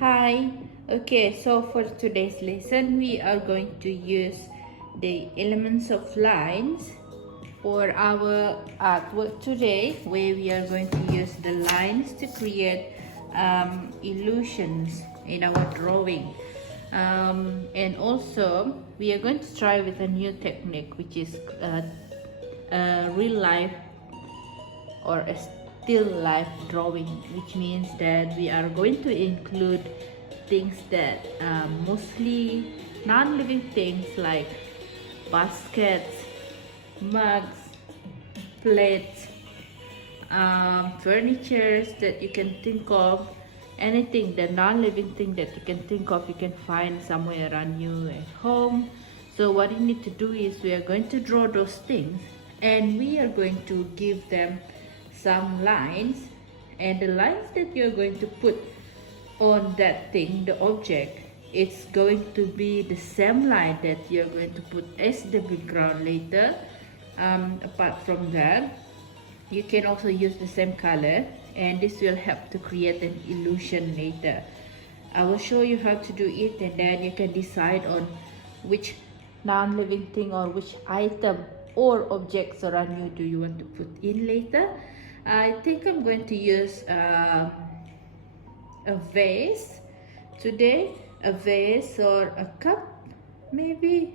Hi, okay, so for today's lesson, we are going to use the elements of lines for our artwork today, where we are going to use the lines to create illusions in our drawing. And also, we are going to try with a new technique, which is real life or a still life drawing, which means that we are going to include things that mostly non-living things like baskets, mugs, plates, furnitures that you can think of. Anything, the non-living thing that you can think of, you can find somewhere around you at home. So what you need to do is we are going to draw those things, and we are going to give them some lines, and the lines that you're going to put on that thing, the object, it's going to be the same line that you're going to put as the background later. Apart from that, you can also use the same color, and this will help to create an illusion later. I will show you how to do it, and then you can decide on which non-living thing or which item or objects around you do you want to put in later. I think I'm going to use a vase today, a vase or a cup maybe.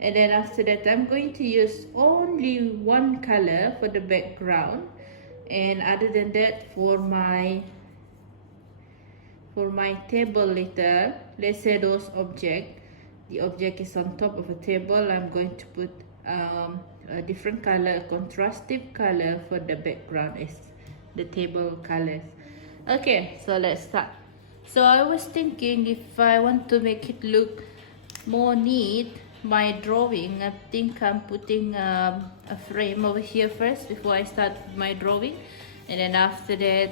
And then after that, I'm going to use only one color for the background, and other than that, for my table later, let's say those object, the object is on top of a table, I'm going to put a different color, a contrastive color for the background as the table colors. Okay, so let's start. So I was thinking, if I want to make it look more neat, my drawing, I think I'm putting a frame over here first before I start my drawing, and then after that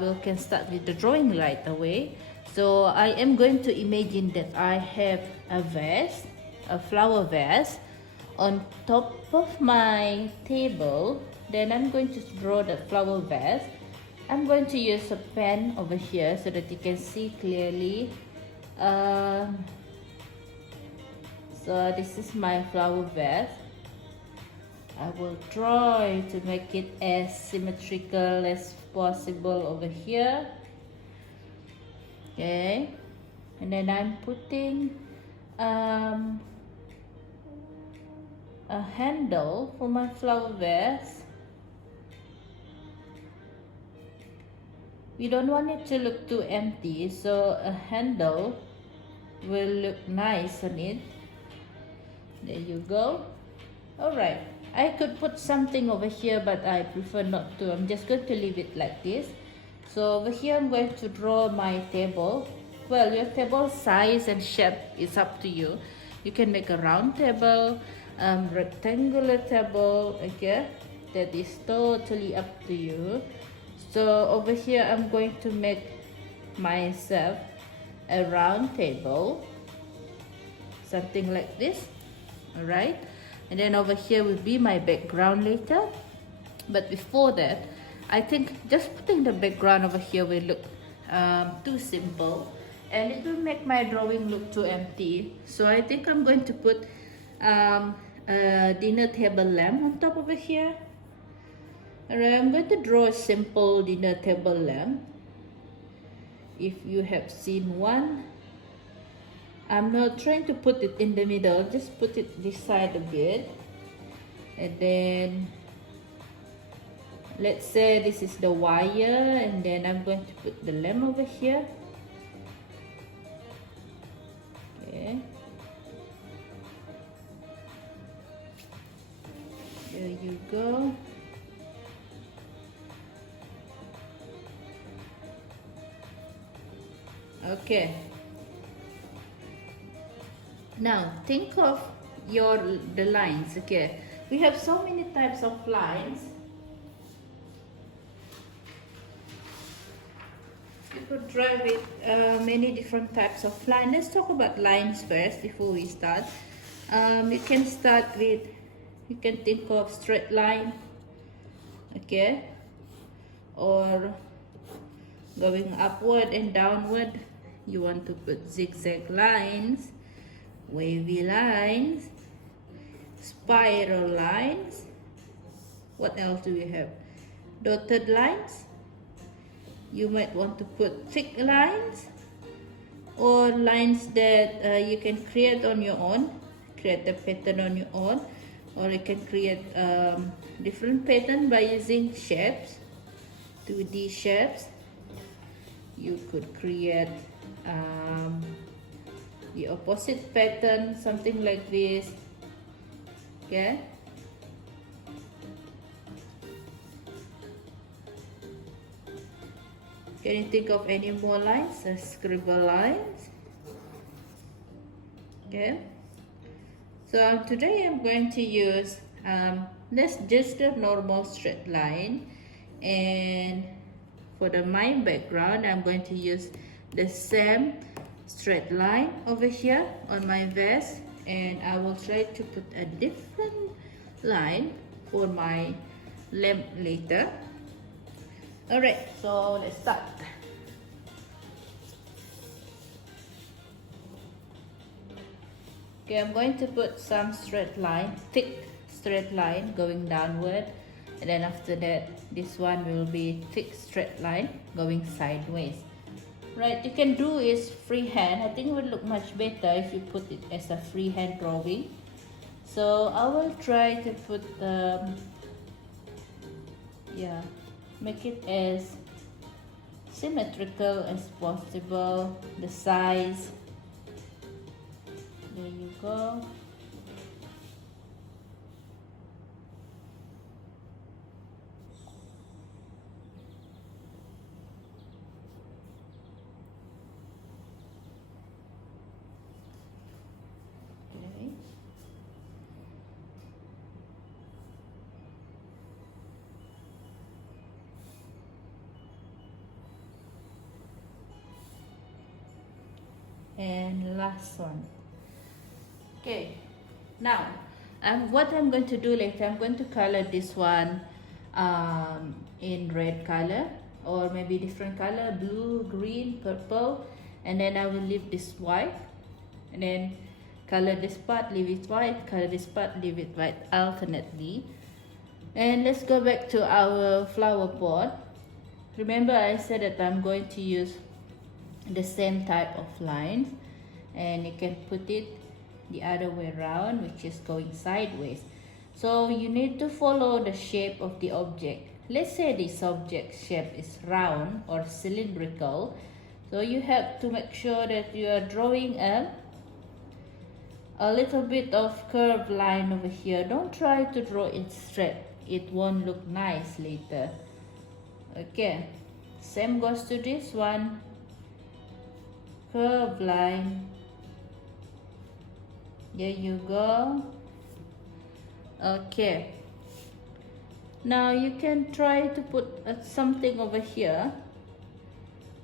we can start with the drawing right away. So I am going to imagine that I have a vase, a flower vase, on top of my table. Then I'm going to draw the flower vase. I'm going to use a pen over here so that you can see clearly. So this is my flower vase. I will try to make it as symmetrical as possible over here. Okay, and then I'm putting a handle for my flower vase. We don't want it to look too empty, so a handle will look nice on it. There you go. Alright, I could put something over here, but I prefer not to. I'm just going to leave it like this. So over here I'm going to draw my table. Well, your table size and shape is up to you. You can make a round table, rectangular table, okay? That is totally up to you. So over here I'm going to make myself a round table, something like this. Alright, and then over here will be my background later. But before that, I think just putting the background over here will look too simple, and it will make my drawing look too empty. So I think I'm going to put a dinner table lamp on top over here. Alright, I'm going to draw a simple dinner table lamp. If you have seen one, I'm not trying to put it in the middle, just put it this side a bit. And then let's say this is the wire, and then I'm going to put the lamp over here. Okay. There you go. Okay. Now think of the lines. Okay, we have so many types of lines. You could draw with many different types of lines. Let's talk about lines first before we start. You can start with, you can think of straight line, okay, or Going upward and downward, you want to put zigzag lines, wavy lines, spiral lines. What else do we have? Dotted lines. You might want to put thick lines, or lines that you can create on your own, create the pattern on your own, or you can create different pattern by using shapes, 2D shapes. You could create the opposite pattern, something like this. Okay. Can you think of any more lines? Scribble lines. Okay. So today I'm going to use this just a normal straight line, and for my background I'm going to use the same straight line over here on my vest, and I will try to put a different line for my lamp later. Alright, so let's start. Okay, I'm going to put some straight line, thick straight line going downward, and then after that this one will be thick straight line going sideways. Right, you can do is freehand. I think it would look much better if you put it as a freehand drawing. So I will try to put make it as symmetrical as possible. The size. There you go. Okay. And last one. Okay, now what I'm going to do later, I'm going to color this one in red color, or maybe different color, blue, green, purple, and then I will leave this white, and then color this part, leave it white, color this part, leave it white, alternately. And let's go back to our flower pot. Remember I said that I'm going to use the same type of lines, and you can put it the other way around, which is going sideways. So you need to follow the shape of the object. Let's say this object shape is round or cylindrical, so you have to make sure that you are drawing a little bit of curved line over here. Don't try to draw it straight, it won't look nice later. Okay, same goes to this one. Curved line. There you go. Okay, now you can try to put something over here,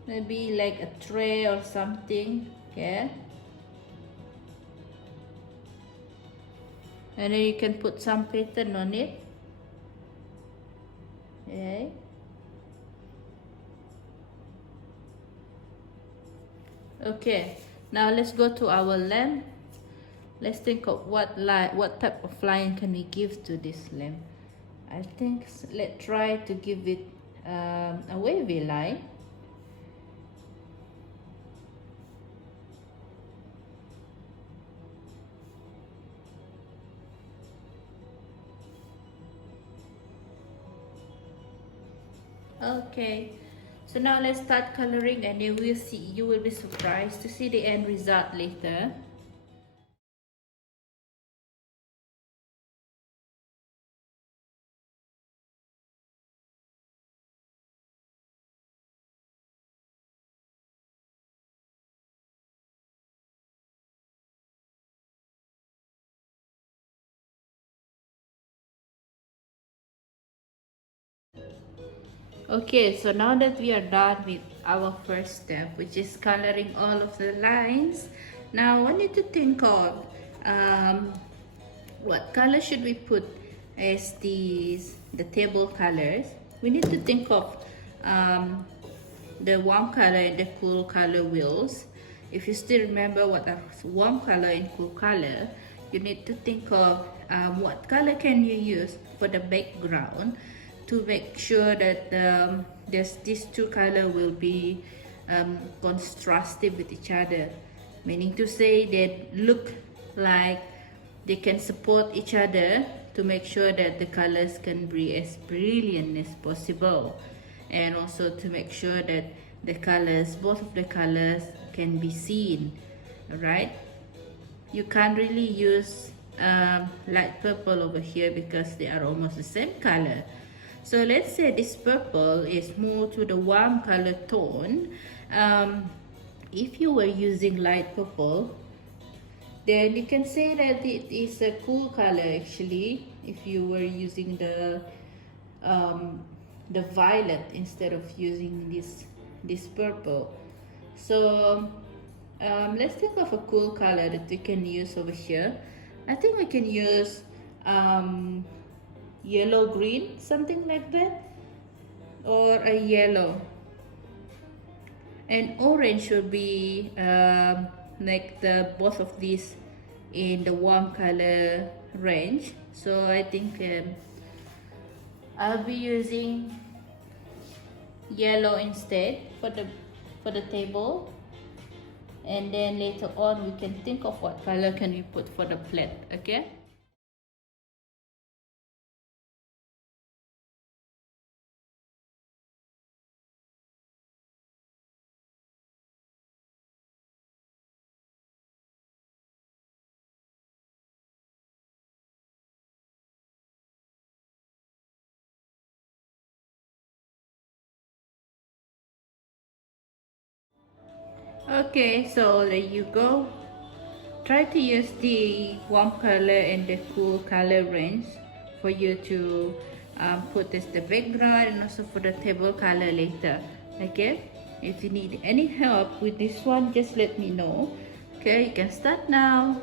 maybe like a tray or something. Okay, and then you can put some pattern on it. Okay. Okay, now let's go to our lamp. Let's think of what type of line can we give to this lamp. I think let's try to give it a wavy line. Okay, so now let's start coloring, and you will be surprised to see the end result later. Okay, so now that we are done with our first step, which is coloring all of the lines, now I need to think of what color should we put as the table colors. We need to think of the warm color and the cool color wheels. If you still remember what are warm color and cool color, you need to think of what color can you use for the background to make sure that these two color will be contrastive with each other, meaning to say they look like they can support each other to make sure that the colors can be as brilliant as possible, and also to make sure that the colors, both of the colors, can be seen. All right, you can't really use light purple over here because they are almost the same color. So let's say this purple is more to the warm color tone. If you were using light purple, then you can say that it is a cool color actually, if you were using the violet instead of using this purple. So let's think of a cool color that we can use over here. I think we can use yellow green, something like that, or a yellow. And orange should be like the both of these in the warm color range. So I think I'll be using yellow instead for the table, and then later on we can think of what color can we put for the plate. Okay. Okay, so there you go. Try to use the warm color and the cool color range for you to put as the background, and also for the table color later. Okay, if you need any help with this one, just let me know. Okay, you can start now.